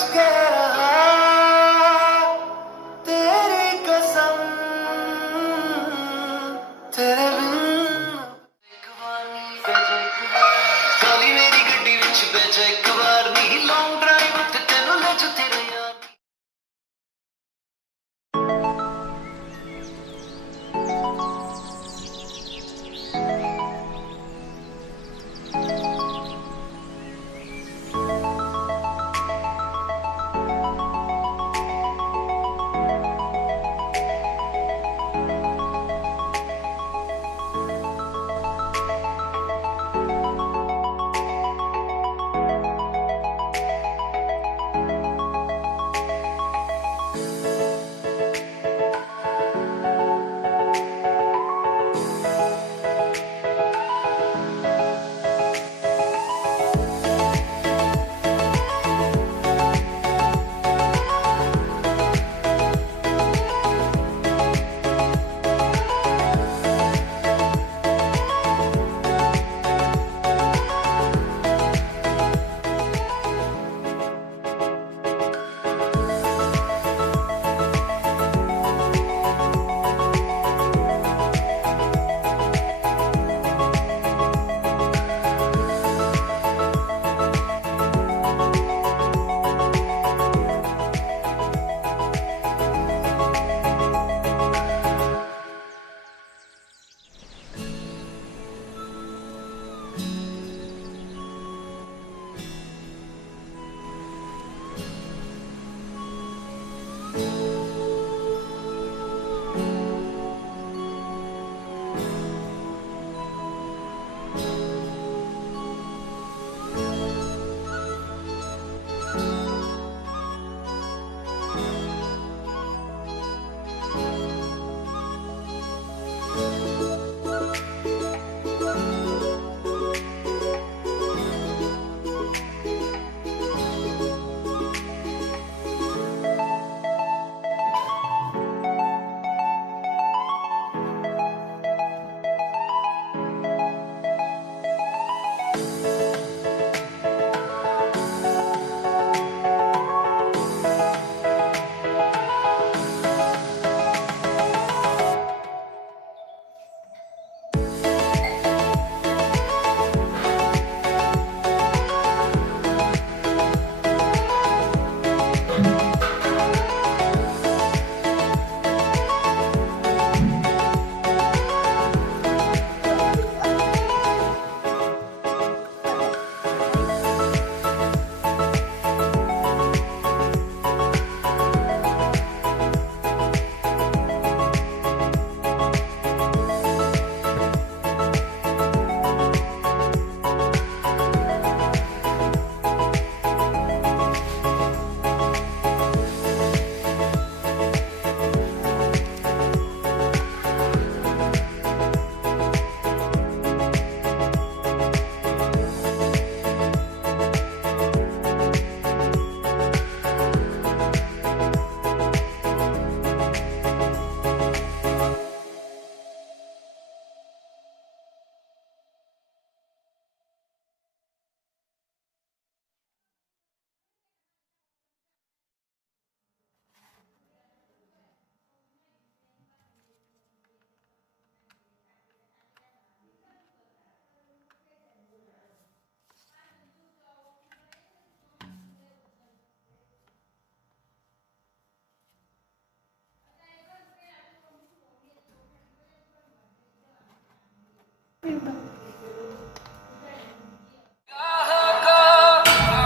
सच कह रहा, तेरी कसम, तेरे बिन एक बार नी बेजा एक बार काली मेरी गड्डी विच बेजा एक बार नी लॉन्ग ड्राइव ते तेनू ले जा तेरे यार।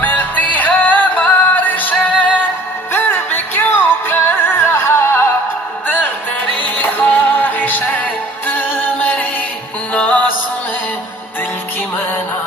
मिलती है बारिशें फिर भी क्यों कर रहा दिल तेरी ख्वाहिशें दिल मेरी ना सुने दिल की मैं ना